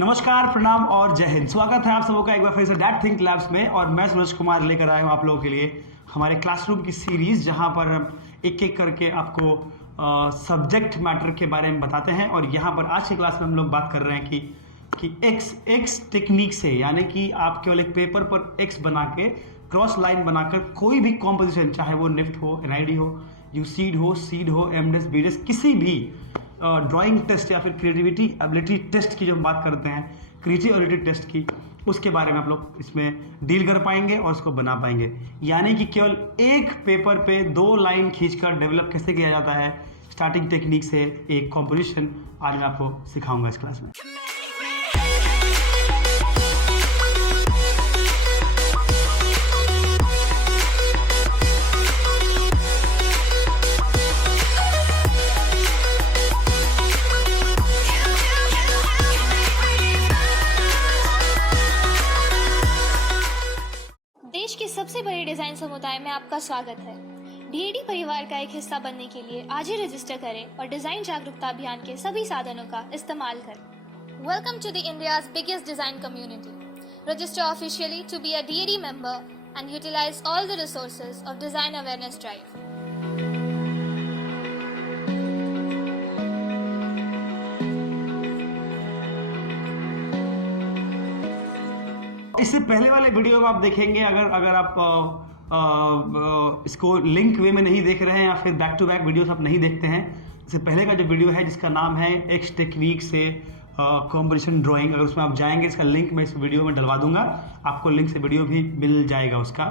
नमस्कार, प्रणाम और जय हिंद। स्वागत है आप सबों का एक बार फिर से दैट थिंक लैब्स में। और मैं सूरज कुमार लेकर आया हूँ आप लोगों के लिए हमारे क्लासरूम की सीरीज, जहाँ पर हम एक एक करके आपको सब्जेक्ट मैटर के बारे में बताते हैं। और यहाँ पर आज की क्लास में हम लोग बात कर रहे हैं कि एक्स टेक्निक से, यानी कि आप केवल एक पेपर पर एक्स बना के क्रॉस लाइन बनाकर कोई भी कॉम्पोजिशन, चाहे वो निफ्ट हो, एनआईडी हो, यूसीड हो, एमडेस, बीडेस, किसी भी ड्राइंग टेस्ट या फिर क्रिएटिविटी एबिलिटी टेस्ट की जो हम बात करते हैं, क्रिएटिव एबिलिटी टेस्ट की, उसके बारे में आप लोग इसमें डील कर पाएंगे और उसको बना पाएंगे। यानी कि केवल एक पेपर पे 2 लाइन खींचकर डेवलप कैसे किया जाता है स्टार्टिंग टेक्निक से एक कॉम्पोजिशन, आज मैं आपको सिखाऊंगा इस क्लास में। देश के सबसे बड़े डिजाइन समुदाय में आपका स्वागत है। डीएडी परिवार का एक हिस्सा बनने के लिए आज ही रजिस्टर करें और डिजाइन जागरूकता अभियान के सभी साधनों का इस्तेमाल करें। Welcome to the India's biggest design community. Register officially to be a DAD member and utilise all the resources of design awareness drive. इससे पहले वाले वीडियो में आप देखेंगे, अगर आप इसको लिंक वे में नहीं देख रहे हैं या फिर बैक टू बैक वीडियोस आप नहीं देखते हैं, इससे पहले का जो वीडियो है जिसका नाम है एक्स टेक्निक से कॉम्पोजिशन ड्राइंग, अगर उसमें आप जाएंगे, इसका लिंक मैं इस वीडियो में डलवा दूंगा, आपको लिंक से वीडियो भी मिल जाएगा उसका।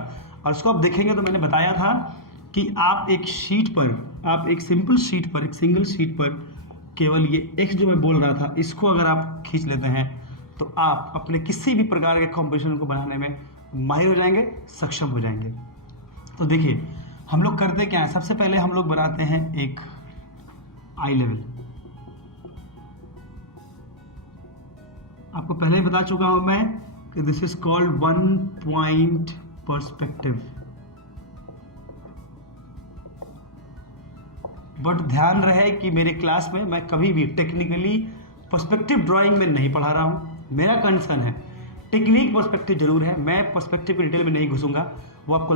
और उसको आप देखेंगे तो मैंने बताया था कि आप एक शीट पर, आप एक सिंपल शीट पर, एक सिंगल शीट पर केवल ये एक्स जो मैं बोल रहा था, इसको अगर आप खींच लेते हैं तो आप अपने किसी भी प्रकार के कॉम्पोजिशन को बनाने में माहिर हो जाएंगे, सक्षम हो जाएंगे। तो देखिए हम लोग करते क्या है, सबसे पहले हम लोग बनाते हैं एक आई लेवल। आपको पहले ही बता चुका हूं मैं कि this is called 1 point perspective. But ध्यान रहे कि मेरे क्लास में मैं कभी भी टेक्निकली पर्सपेक्टिव ड्राइंग में नहीं पढ़ा रहा हूं। मेरा कंसर्न है टेक्निक पर्सपेक्टिव जरूर है, मैं पर्सपेक्टिव की डिटेल में नहीं घुसूंगा, वो आप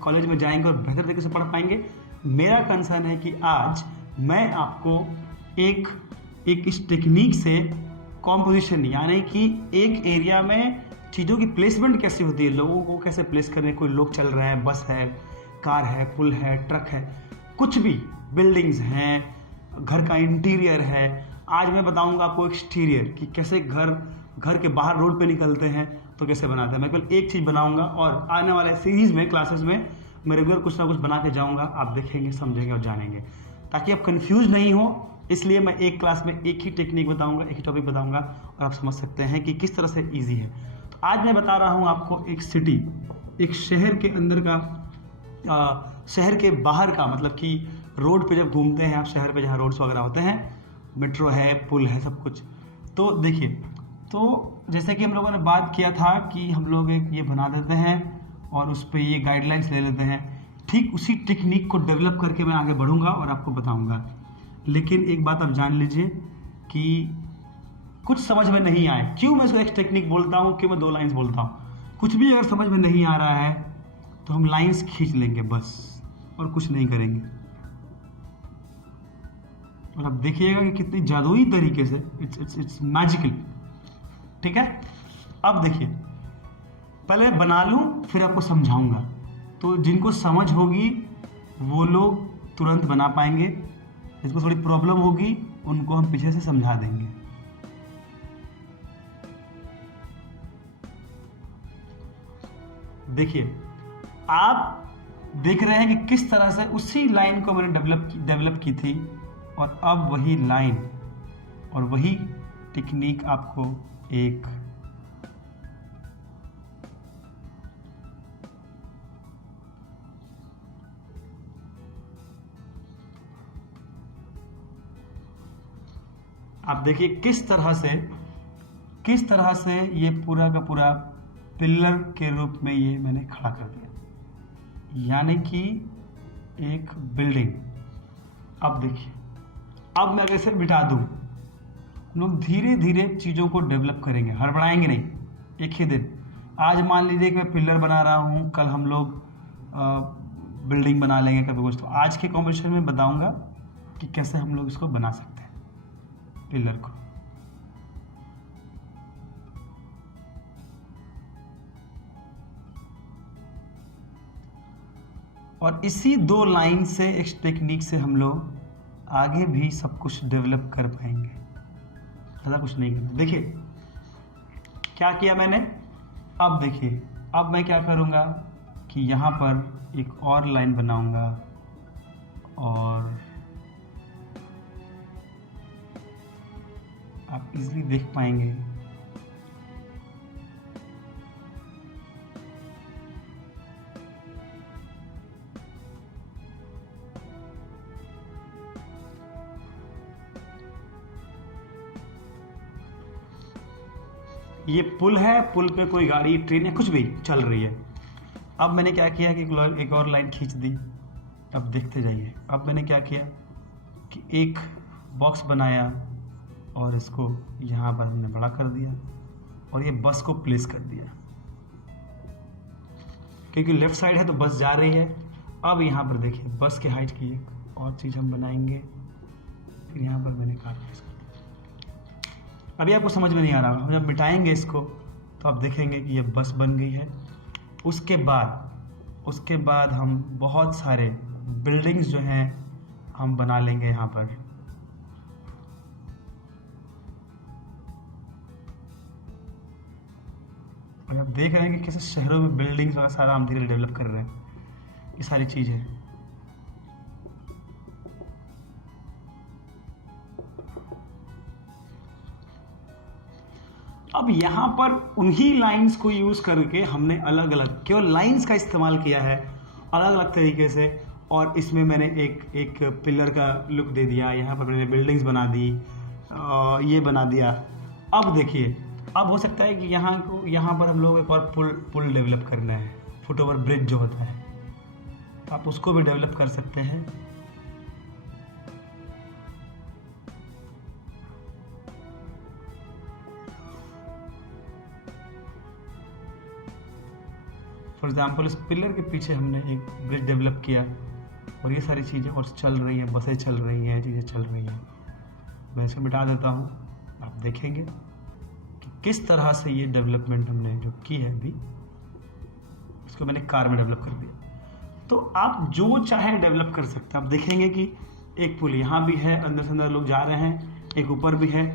कॉलेज में जाएंगे और बेहतर तरीके से पढ़ पाएंगे। मेरा कंसर्न है कि आज मैं आपको एक इस टेक्निक से कॉम्पोजिशन, यानी कि एक एरिया में चीज़ों की प्लेसमेंट कैसे होती है, लोगों को कैसे प्लेस करने, कोई लोग चल रहे हैं, बस है, कार है, पुल है, ट्रक है, कुछ भी, बिल्डिंग्स हैं, घर का इंटीरियर है। आज मैं बताऊंगा आपको एक्सटीरियर कि कैसे घर के बाहर रोड पे निकलते हैं तो कैसे बनाते हैं। मैं केवल एक चीज़ बनाऊंगा और आने वाले सीरीज में, क्लासेस में मैं रेगुलर कुछ ना कुछ बना के जाऊंगा, आप देखेंगे, समझेंगे और जानेंगे, ताकि आप कंफ्यूज नहीं हो। इसलिए मैं एक क्लास में एक ही टेक्निक बताऊंगा, एक ही टॉपिक बताऊंगा और आप समझ सकते हैं कि किस तरह से ईजी है। तो आज मैं बता रहा हूँ आपको एक सिटी, एक शहर के अंदर का, शहर के बाहर का, मतलब कि रोड पे जब घूमते हैं आप, शहर पे जहाँ रोड्स वगैरह होते हैं, मेट्रो है, पुल है, सब कुछ। तो देखिए, तो जैसे कि हम लोगों ने बात किया था कि हम लोग एक ये बना देते हैं और उस पर ये गाइडलाइंस ले लेते हैं, ठीक उसी टेक्निक को डेवलप करके मैं आगे बढ़ूंगा और आपको बताऊंगा। लेकिन एक बात आप जान लीजिए कि कुछ समझ में नहीं आए, क्यों मैं इसको एक टेक्निक बोलता हूँ, क्यों मैं 2 लाइन्स बोलता हूँ, कुछ भी अगर समझ में नहीं आ रहा है तो हम लाइन्स खींच लेंगे बस, और कुछ नहीं करेंगे। और आप देखिएगा कि कितनी जादुई तरीके से इट्स मैजिकल, ठीक है। अब देखिए, पहले बना लूं फिर आपको समझाऊंगा, तो जिनको समझ होगी वो लोग तुरंत बना पाएंगे, जिसको थोड़ी प्रॉब्लम होगी उनको हम पीछे से समझा देंगे। देखिए, आप देख रहे हैं कि किस तरह से उसी लाइन को मैंने डेवलप की थी, और अब वही लाइन और वही टेक्निक आपको एक आप देखिए किस तरह से ये पूरा का पूरा पिलर के रूप में ये मैंने खड़ा कर दिया, यानी कि एक बिल्डिंग। अब देखिए अब मैं अगर इसे बिठा दूँ, हम लोग धीरे धीरे चीज़ों को डेवलप करेंगे, हड़बड़ाएंगे नहीं एक ही दिन। आज मान लीजिए कि मैं पिलर बना रहा हूँ, कल हम लोग बिल्डिंग बना लेंगे कभी कुछ। तो आज के कॉम्पिटिशन में बताऊंगा कि कैसे हम लोग इसको बना सकते हैं पिलर को। और इसी 2 लाइन से, इस टेक्निक से हम लोग आगे भी सब कुछ डेवलप कर पाएंगे, ज़्यादा कुछ नहीं करना। देखिए क्या किया मैंने, अब देखिए अब मैं क्या करूँगा कि यहाँ पर एक और लाइन बनाऊँगा और आप इजीली देख पाएंगे ये पुल है, पुल पे कोई गाड़ी, ट्रेन या कुछ भी चल रही है। अब मैंने क्या किया कि एक और लाइन खींच दी। अब देखते जाइए, अब मैंने क्या किया कि एक बॉक्स बनाया और इसको यहाँ पर हमने बड़ा कर दिया और ये बस को प्लेस कर दिया, क्योंकि लेफ्ट साइड है तो बस जा रही है। अब यहाँ पर देखिए बस के हाइट की एक और चीज़ हम बनाएंगे, फिर यहाँ पर मैंने कार प्लेस कर दिया। अभी आपको समझ में नहीं आ रहा होगा, जब मिटाएंगे इसको तो आप देखेंगे कि ये बस बन गई है। उसके बाद हम बहुत सारे बिल्डिंग्स जो हैं हम बना लेंगे यहाँ पर। और आप देख रहे हैं कि कैसे शहरों में बिल्डिंग्स वगैरह सारा हम धीरे डेवलप कर रहे हैं, ये सारी चीज़ें। अब यहाँ पर उन्हीं लाइंस को यूज़ करके हमने अलग अलग केवल लाइंस का इस्तेमाल किया है अलग अलग तरीके से, और इसमें मैंने एक पिलर का लुक दे दिया, यहाँ पर मैंने बिल्डिंग्स बना दी, ये बना दिया। अब देखिए, अब हो सकता है कि यहाँ पर हम लोग एक और पुल डेवलप करना है, फुट ओवर ब्रिज जो होता है, तो आप उसको भी डेवलप कर सकते हैं। फॉर एग्जाम्पल इस पिलर के पीछे हमने एक ब्रिज डेवलप किया और ये सारी चीज़ें और चल रही हैं, बसें चल रही हैं, चीज़ें चल रही हैं। मैं इसे मिटा देता हूँ, आप देखेंगे कि किस तरह से ये डेवलपमेंट हमने जो की है अभी, इसको मैंने कार में डेवलप कर दिया। तो आप जो चाहे डेवलप कर सकते हैं। आप देखेंगे कि एक पुल यहाँ भी है, अंदर से अंदर लोग जा रहे हैं, एक ऊपर भी है।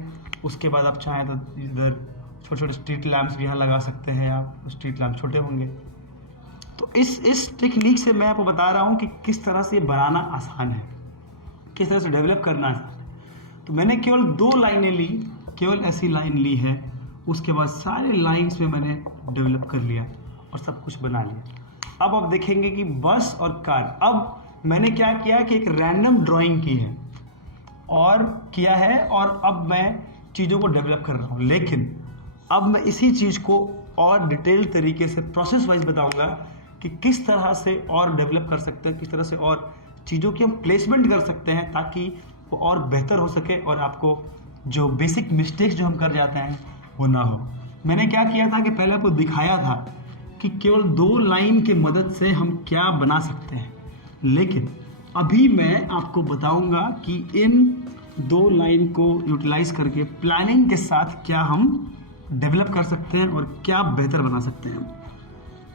उसके बाद आप चाहें तो इधर छोटे छोटे स्ट्रीट लैंप्स भी यहाँ लगा सकते हैं आप, स्ट्रीट लैंप छोटे होंगे। तो इस टेक्निक से मैं आपको बता रहा हूँ कि किस तरह से ये बनाना आसान है, किस तरह से डेवलप करना आसान है। तो मैंने केवल 2 लाइनें ली, केवल ऐसी लाइन ली है, उसके बाद सारे लाइंस में मैंने डेवलप कर लिया और सब कुछ बना लिया। अब आप देखेंगे कि बस और कार, अब मैंने क्या किया कि एक रैंडम ड्राइंग की है और अब मैं चीज़ों को डेवलप कर रहा हूँ। लेकिन अब मैं इसी चीज़ को और डिटेल तरीके से प्रोसेस वाइज बताऊंगा कि किस तरह से और डेवलप कर सकते हैं, किस तरह से और चीज़ों की हम प्लेसमेंट कर सकते हैं ताकि वो और बेहतर हो सके और आपको जो बेसिक मिस्टेक्स जो हम कर जाते हैं वो ना हो। मैंने क्या किया था कि पहले आपको दिखाया था कि केवल 2 लाइन की मदद से हम क्या बना सकते हैं, लेकिन अभी मैं आपको बताऊंगा कि इन 2 लाइन को यूटिलाइज करके प्लानिंग के साथ क्या हम डेवलप कर सकते हैं और क्या बेहतर बना सकते हैं।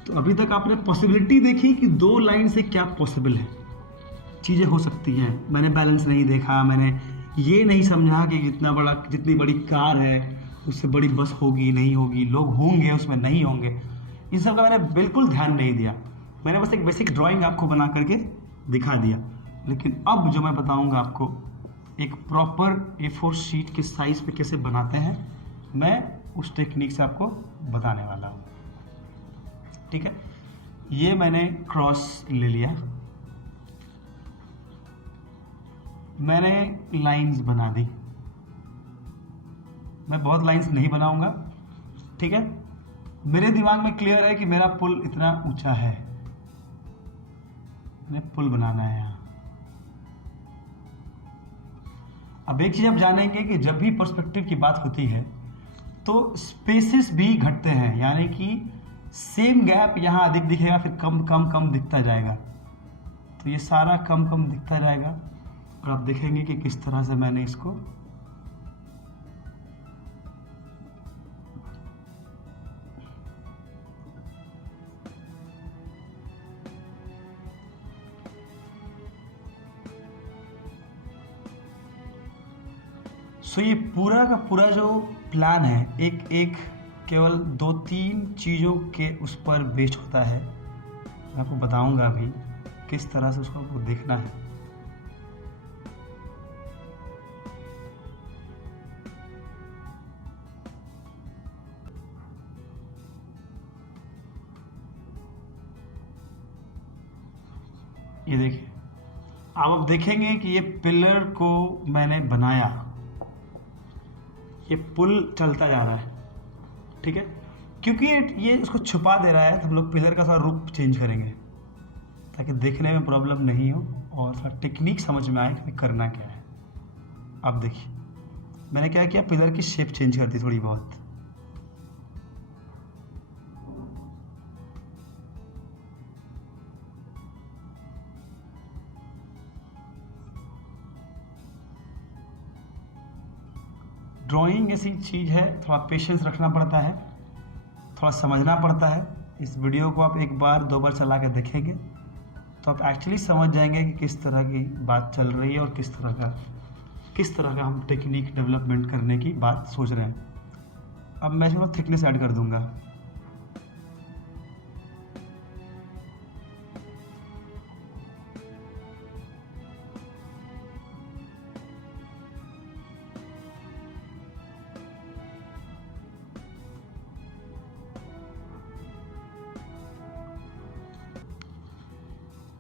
तो अभी तक आपने पॉसिबिलिटी देखी कि 2 लाइन से क्या पॉसिबल है, चीज़ें हो सकती हैं। मैंने बैलेंस नहीं देखा, मैंने ये नहीं समझा कि जितनी बड़ी कार है उससे बड़ी बस होगी नहीं होगी, लोग होंगे उसमें नहीं होंगे, इन सब का मैंने बिल्कुल ध्यान नहीं दिया। मैंने बस एक बेसिक ड्राइंग आपको बना करके दिखा दिया। लेकिन अब जो मैं बताऊंगा आपको एक प्रॉपर A4 शीट के साइज पे कैसे बनाते हैं, मैं उस टेक्निक से आपको बताने वाला हूँ। ठीक है, ये मैंने क्रॉस ले लिया, मैंने लाइंस बना दी। मैं बहुत लाइंस नहीं बनाऊंगा, ठीक है। मेरे दिमाग में क्लियर है कि मेरा पुल इतना ऊंचा है, मुझे पुल बनाना है यहाँ। अब एक चीज़ आप जानेंगे कि जब भी पर्सपेक्टिव की बात होती है तो स्पेसेस भी घटते हैं, यानी कि सेम गैप यहाँ अधिक दिखेगा, फिर कम कम कम दिखता जाएगा। तो ये सारा कम कम दिखता जाएगा और आप देखेंगे कि किस तरह से मैंने इसको ये पूरा का पूरा जो प्लान है एक एक केवल 2-3 चीज़ों के उस पर बेस्ड होता है। मैं आपको बताऊंगा अभी किस तरह से उसको आपको देखना है। ये देखिए, अब आप देखेंगे कि ये पिलर को मैंने बनाया, ये पुल चलता जा रहा है, ठीक है, क्योंकि ये उसको छुपा दे रहा है। तो हम लोग पिलर का सारा रूप चेंज करेंगे ताकि देखने में प्रॉब्लम नहीं हो और थोड़ा टेक्निक समझ में आए कि करना क्या है। अब देखिए मैंने क्या किया, पिलर की शेप चेंज कर दी थोड़ी बहुत। ड्राइंग ऐसी चीज़ है, थोड़ा पेशेंस रखना पड़ता है, थोड़ा समझना पड़ता है। इस वीडियो को आप 1 बार 2 बार चला के देखेंगे तो आप एक्चुअली समझ जाएंगे कि किस तरह की बात चल रही है और किस तरह का हम टेक्निक डेवलपमेंट करने की बात सोच रहे हैं। अब मैं थोड़ा थिकनेस ऐड कर दूंगा।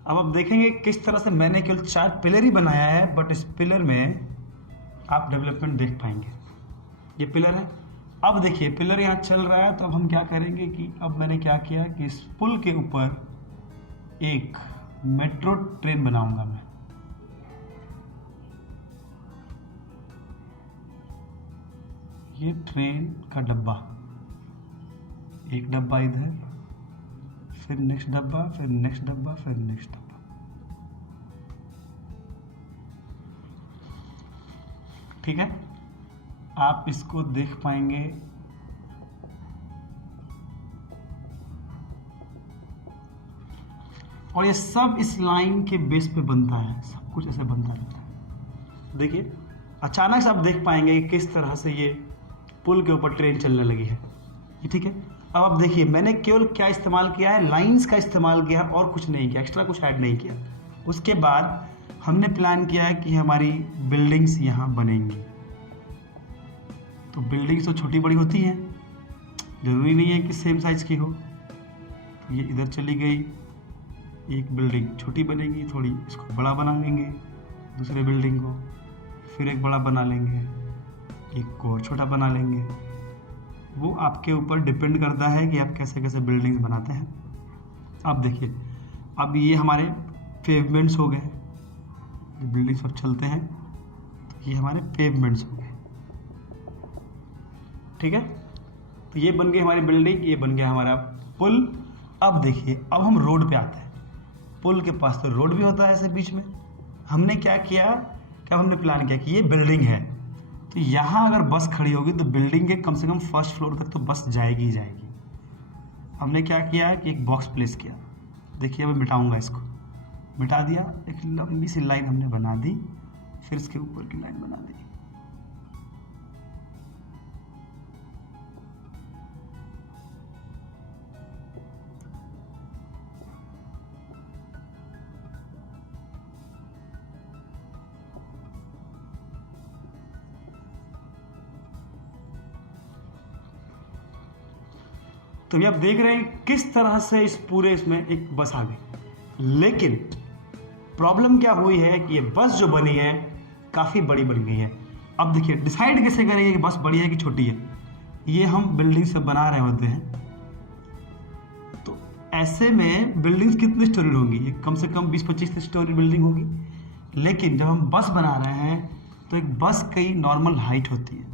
अब आप देखेंगे किस तरह से मैंने केवल 4 पिलर ही बनाया है, बट इस पिलर में आप डेवलपमेंट देख पाएंगे। ये पिलर है। अब देखिए पिलर यहाँ चल रहा है, तो अब हम क्या करेंगे कि अब मैंने क्या किया कि इस पुल के ऊपर एक मेट्रो ट्रेन बनाऊंगा मैं। ये ट्रेन का डब्बा, एक डब्बा इधर, फिर नेक्स्ट डब्बा, फिर नेक्स्ट डब्बा, फिर नेक्स्ट डब्बा। ठीक है, आप इसको देख पाएंगे। और ये सब इस लाइन के बेस पे बनता है, सब कुछ ऐसे बनता रहता है। देखिए अचानक से आप देख पाएंगे कि किस तरह से ये पुल के ऊपर ट्रेन चलने लगी है। ठीक है, अब आप देखिए मैंने केवल क्या इस्तेमाल किया है, लाइंस का इस्तेमाल किया और कुछ नहीं किया, एक्स्ट्रा कुछ ऐड नहीं किया। उसके बाद हमने प्लान किया है कि हमारी बिल्डिंग्स यहाँ बनेंगी। तो बिल्डिंग्स तो छोटी बड़ी होती हैं, ज़रूरी नहीं है कि सेम साइज़ की हो। तो ये इधर चली गई, एक बिल्डिंग छोटी बनेगी, थोड़ी इसको बड़ा बना लेंगे, दूसरे बिल्डिंग को फिर एक बड़ा बना लेंगे, एक को और छोटा बना लेंगे। वो आपके ऊपर डिपेंड करता है कि आप कैसे कैसे बिल्डिंग्स बनाते हैं। अब देखिए, अब ये हमारे पेवमेंट्स हो गए, बिल्डिंग्स पर चलते हैं तो ये हमारे पेवमेंट्स हो गए। ठीक है, तो ये बन गई हमारी बिल्डिंग, ये बन गया हमारा पुल। अब देखिए, अब हम रोड पे आते हैं। पुल के पास तो रोड भी होता है ऐसे बीच में। हमने क्या किया, क्या हमने प्लान किया कि ये बिल्डिंग है, तो यहाँ अगर बस खड़ी होगी तो बिल्डिंग के कम से कम फर्स्ट फ्लोर तक तो बस जाएगी ही जाएगी। हमने क्या किया कि एक बॉक्स प्लेस किया। देखिए अब मिटाऊंगा इसको, मिटा दिया, एक लंबी सी लाइन हमने बना दी, फिर इसके ऊपर की लाइन बना दी। तो ये आप देख रहे हैं किस तरह से इस पूरे इसमें एक बस आ गई। लेकिन प्रॉब्लम क्या हुई है कि ये बस जो बनी है काफ़ी बड़ी बन गई है। अब देखिए डिसाइड कैसे करेंगे कि बस बड़ी है कि छोटी है, ये हम बिल्डिंग से बना रहे होते हैं। तो ऐसे में बिल्डिंग्स कितनी स्टोरी होंगी, ये कम से कम 20-25 स्टोरी बिल्डिंग होगी। लेकिन जब हम बस बना रहे हैं तो एक बस की नॉर्मल हाइट होती है,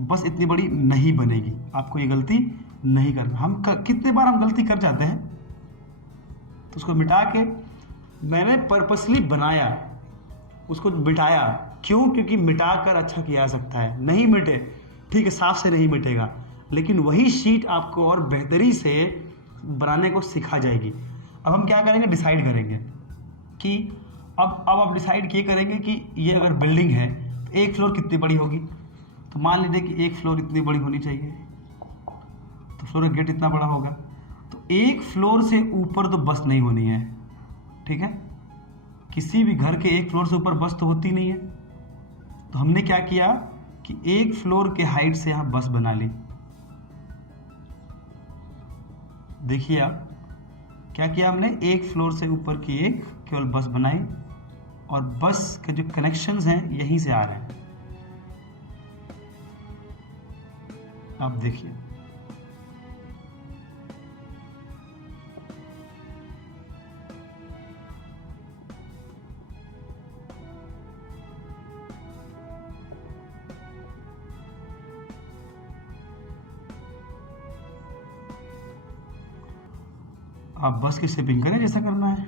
बस इतनी बड़ी नहीं बनेगी। आपको ये गलती नहीं करना। कितने बार हम गलती कर जाते हैं, तो उसको मिटा के मैंने पर्पसली बनाया, उसको मिटाया। क्यों? क्योंकि मिटा कर अच्छा किया जा सकता है। नहीं मिटे, ठीक है, साफ से नहीं मिटेगा, लेकिन वही शीट आपको और बेहतरी से बनाने को सिखा जाएगी। अब हम क्या करेंगे, डिसाइड करेंगे कि अब आप डिसाइड किए करेंगे कि ये अगर बिल्डिंग है तो एक फ्लोर कितनी बड़ी होगी। तो मान लीजिए कि एक फ्लोर इतनी बड़ी होनी चाहिए, तो फ्लोर का गेट इतना बड़ा होगा। तो एक फ्लोर से ऊपर तो बस नहीं होनी है, ठीक है। किसी भी घर के एक फ्लोर से ऊपर बस तो होती नहीं है। तो हमने क्या किया कि एक फ्लोर के हाइट से यहाँ बस बना ली। देखिए आप क्या किया हमने, एक फ्लोर से ऊपर की एक केवल बस बनाई, और बस के जो कनेक्शंस हैं यहीं से आ रहे हैं। आप देखिए, आप बस की शेपिंग करें जैसा करना है।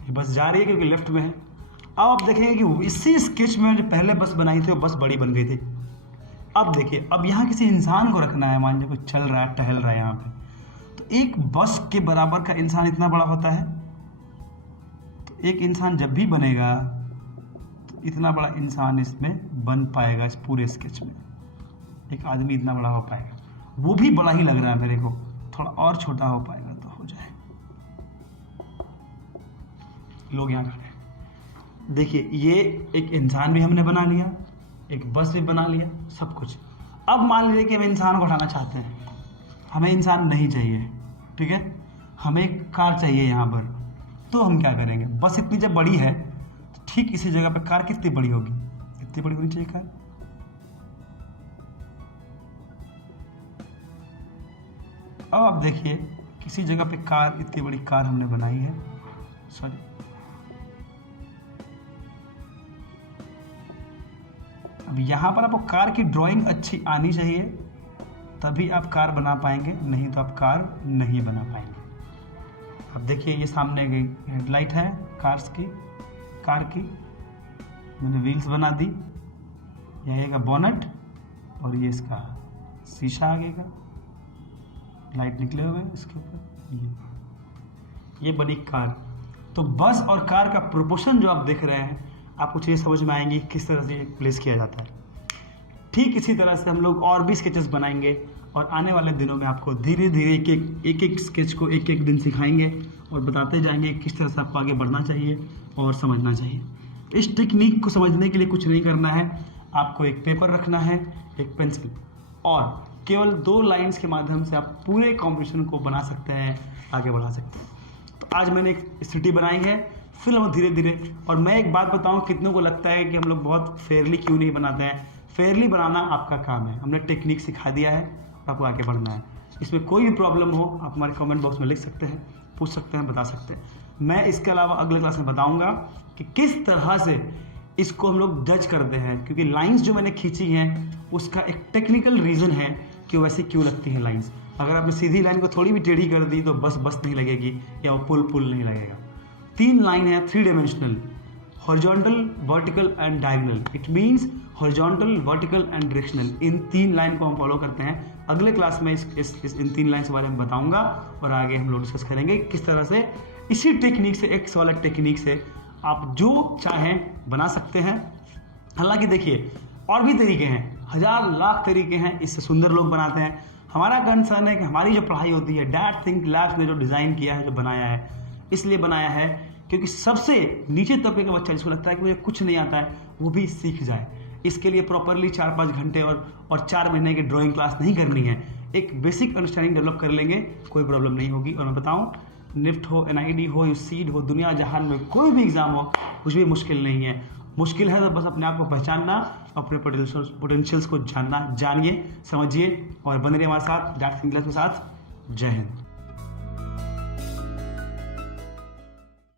ये बस जा रही है क्योंकि लेफ्ट में है। अब आप देखेंगे कि इसी स्केच में जो पहले बस बनाई थी वो बस बड़ी बन गई थी। अब देखिए, अब यहाँ किसी इंसान को रखना है, मान लीजिए कोई चल रहा है, टहल रहा है यहाँ पे, तो एक बस के बराबर का इंसान इतना बड़ा होता है। तो एक इंसान जब भी बनेगा तो इतना बड़ा इंसान इसमें बन पाएगा, इस पूरे स्केच में एक आदमी इतना बड़ा हो पाएगा। वो भी बड़ा ही लग रहा है मेरे को, थोड़ा और छोटा हो पाएगा तो हो जाए। लोग यहाँ खड़े हैं, देखिए ये एक इंसान भी हमने बना लिया, एक बस भी बना लिया, सब कुछ। अब मान लीजिए कि हम इंसान को उठाना चाहते हैं, हमें इंसान नहीं चाहिए, ठीक है, हमें एक कार चाहिए यहाँ पर। तो हम क्या करेंगे, बस इतनी जब बड़ी है तो ठीक इसी जगह पर कार कितनी बड़ी होगी, इतनी बड़ी होनी चाहिए कार। अब आप देखिए किसी जगह पे कार, इतनी बड़ी कार हमने बनाई है, सॉरी, अब यहाँ पर आपको कार की ड्राइंग अच्छी आनी चाहिए, तभी आप कार बना पाएंगे, नहीं तो आप कार नहीं बना पाएंगे। अब देखिए ये सामने गई हेडलाइट है कार की, मैंने व्हील्स बना दी, यह आएगा बोनट, और ये इसका शीशा आगेगा, लाइट निकले हुए इसके ऊपर, ये बनी कार। तो बस और कार का प्रोपोर्शन जो आप देख रहे हैं, आपको चीज़ समझ में आएंगी किस तरह से प्लेस किया जाता है। ठीक इसी तरह से हम लोग और भी स्केचेस बनाएंगे, और आने वाले दिनों में आपको धीरे धीरे एक एक स्केच को एक एक दिन सिखाएंगे और बताते जाएंगे किस तरह से आपको आगे बढ़ना चाहिए और समझना चाहिए। इस टेक्निक को समझने के लिए कुछ नहीं करना है, आपको एक पेपर रखना है, एक पेंसिल, और केवल 2 लाइंस के माध्यम से आप पूरे कॉम्पोजिशन को बना सकते हैं, आगे बढ़ा सकते हैं। तो आज मैंने एक सिटी बनाई है, फिर हम धीरे धीरे, और मैं एक बात बताऊं, कितनों को लगता है कि हम लोग बहुत फेयरली क्यों नहीं बनाते हैं। फेयरली बनाना आपका काम है, हमने टेक्निक सिखा दिया है, आपको आगे बढ़ना है। इसमें कोई भी प्रॉब्लम हो आप हमारे कमेंट बॉक्स में लिख सकते हैं, पूछ सकते हैं, बता सकते हैं। मैं इसके अलावा अगले क्लास में बताऊँगा कि किस तरह से इसको हम लोग जज करते हैं, क्योंकि लाइन्स जो मैंने खींची हैं उसका एक टेक्निकल रीज़न है कि वैसे क्यों लगती हैं लाइन्स। अगर आपने सीधी लाइन को थोड़ी भी टेढ़ी कर दी तो बस नहीं लगेगी, या वो पुल नहीं लगेगा। 3 लाइन है, 3 dimensional, horizontal, vertical and diagonal. It means horizontal, vertical and directional. In 3 line को हम फॉलो करते हैं। अगले क्लास में इन 3 लाइन के बारे में बताऊंगा, और आगे हम लोग डिस्कस करेंगे किस तरह से इसी टेक्निक से, एक सॉलिड टेक्निक से आप जो चाहें बना सकते हैं। हालांकि देखिए और भी तरीके हैं, 1000 लाख तरीके हैं, इससे सुंदर लोग बनाते हैं। हमारा कंसर्न है कि हमारी जो पढ़ाई होती है, डैट थिंक लैब्स ने जो डिज़ाइन किया है, जो बनाया है, इसलिए बनाया है क्योंकि सबसे नीचे तबके का बच्चा जिसको लगता है कि मुझे कुछ नहीं आता है, वो भी सीख जाए। इसके लिए प्रॉपरली 4-5 घंटे और 4 महीने की ड्राइंग क्लास नहीं करनी है, एक बेसिक अंडरस्टैंडिंग डेवलप कर लेंगे, कोई प्रॉब्लम नहीं होगी। और मैं बताऊँ, निफ्ट हो, NID हो, यूसीड हो, दुनिया जहान में कोई भी एग्ज़ाम हो, कुछ भी मुश्किल नहीं है। मुश्किल है तो बस अपने आप को पहचानना, अपने पोटेंशियल्स को जानना, जानिए, समझिए, और बने रहिए हमारे साथ, डैट थिंक के साथ। जय हिंद।